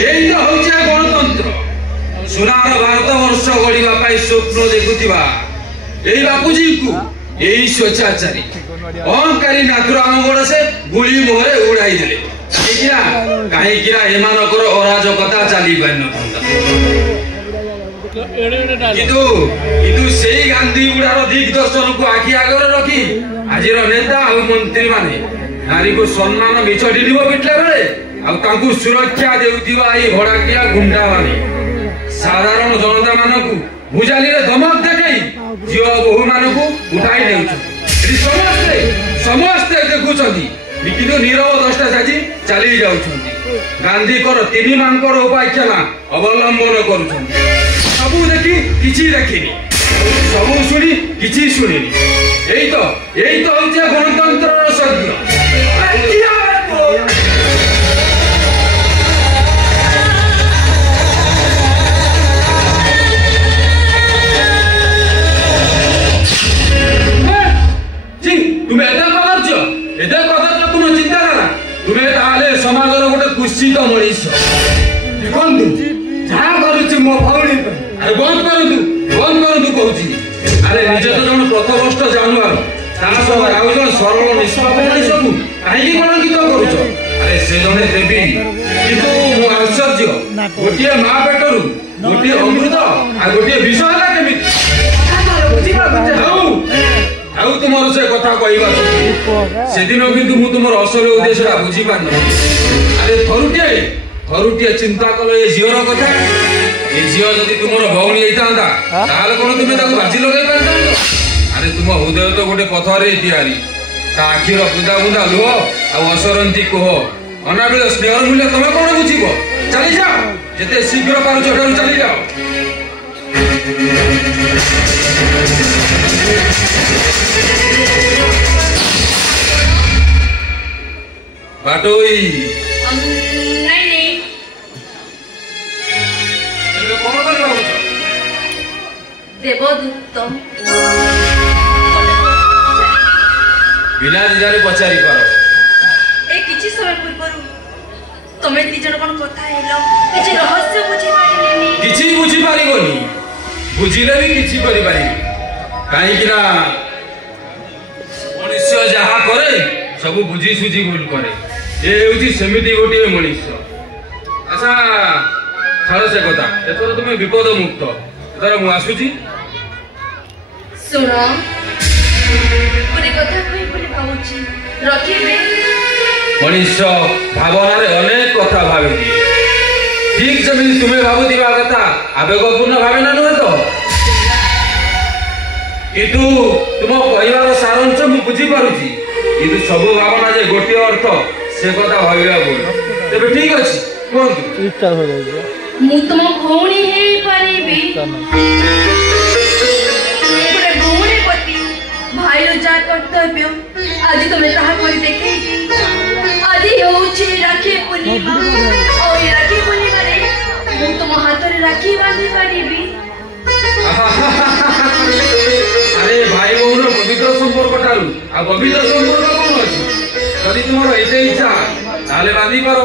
यही तो होचे गणतंत्र सुनार भारत वर्ष गढ़िबा पाई स्वप्न देखुथिबा एही बापूजी को एही स्वेच्छाचारी अहंकारी नाथुराम गोड़ से गुली मोहरे उड़ाई देले कहीं एमानकर अराजकता चली पार किंतु सेही गांधी गुड़ार दिग्दर्शन को आखि आगे रखी आज नेता और मंत्री माने नारी को सम्मान मिछ ढिलिब पिटला बेले आउ सुरक्षा देउथिबा एई भड़ाकिया गुंडा माने साधारण जनता मानकु भुजाली रे धमक देखाई झियो बहु मानकु उठाई नेउछु समस्ते समस्ते देखुछंती किंतु नीरव दस्ता साजी चली जाउछंती गांधी कर तीन मानकर उपाख्यान अवलंबन करूछंती सबु देखि किछि देखिनी सबु सुनी किछि सुनिनी एई तो होचे गणतंत्रर सत्य तुम्हें तुम चिंता करा तुम्हें ताले समाजर गोटे कुश्चित मनीष देखंतु जहाँ करूची मो भौणी अरे बंद करंतु कहूची अरे निजे तो जन प्रथमष्ट जानवर ता सब आउ जन सरल निष्पाप मनीष को काहे कलंकित करूछ अरे से जने देवी किंतु मो आश्चर्य गोटिए मां पेटरू गोटिए अमृत आ गोटिए विष होला केमिति आउ तुमर से कथा कहबा से दिन किंतु मु तुमर असल उद्देश्य बुझी पान अरे थरुटिए चिंता कलो ए जियोर कथा ए जियो जदि तुमर भौणी हेतांदा ताले कोन तुमे ताको बाजी लगाई पारता अरे तुम हृदय तो गोटे पथरे तियारी ता आखिर बुदा बुदा लुह आ असरंती कोह अनाबिल स्नेह मूल्य तुम कोन बुझिबो चली जाओ जते शीघ्र पारो चढ़ारू चली जाओ बाटोई नहीं कौन करबा देवदूत बिना जिजारे पचारी पारो ए किछि समय पूर्व तमे दी जण कोन कथा हेलो किछि रहस्य बुझी पारिलेनी किछि बुझी पारिबोनी बुझिले भी किछि करि पारिबी काहे कि ना मनुष्य जहा करे सब बुझी सुझी भूल करे ये होची सेमिति गोटे मनुष्य अच्छा छाड़ से कथा एथर तुम विपद मुक्त एथर मु आसुची सुनो गोटे कथा कहि बोली भाबुची रखिबे मनुष्य भावना रे अनेक कथा भाबी ठीक जमिति तुम्हें भाबुथिबा कथा आवेगपूर्ण भावे ना नुहे तो किंतु तुम कहबार सारांश मु बुझी पारुची किंतु सब भावना जे गोटे अर्थ से कथा भाबिया बोल तबे ठीक अछि कोंतु इच्छा हो जाय मु तुम भौणी हे परिबी गोटे भौणी पति भाईर जा कर्तव्य आज तुमे ताहा करि देखैबी आज होउची राखी पूर्णिमा और राखी पूर्णिमा रे मु तुम हाथ रे राखी बांधी परिबी अरे भाई बहन पवित्र संपर्क ठारू आ पवित्र संपर्क कोन अछि यदि तुमरो एते इच्छा ताले बांधी पारो